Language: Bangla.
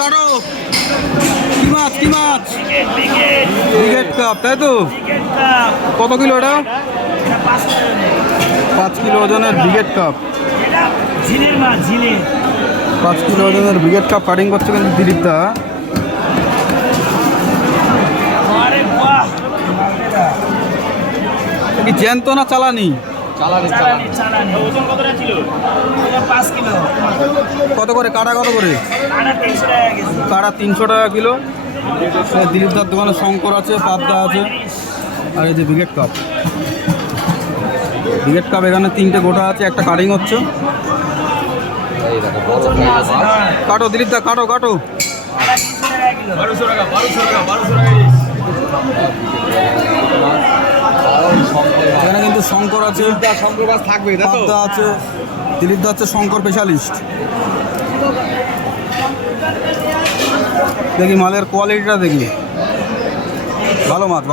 কাটো কি মাছ কি মাছ ব্রিগেড কাপ তাই তো কত কিলো এটা 5 কিলো ওজনের ব্রিগেড কাপ 5 কিলো ওজনের ব্রিগেড কাপ কাটিং করছে কিন্তু দিলীপ দা কি জ্যান্ত না চালানি কত করে কাটা কত করে কাটা 300 টাকা কিলো দিলীপ দার দোকানে শঙ্কর আছে পাবদা আছে আর এই যে ব্রিগেড কাপ এখানে 3টে গোটা আছে একটা কাটিং হচ্ছে কাটো দিলীপ দা কাটো কাটো এখানে কিন্তু শঙ্কর আছে থাকবে পাবদা আছে দিলীপ দা হচ্ছে শঙ্কর স্পেশালিস্ট দেখি মালের কোয়ালিটিটা দেখি ভালো মাছ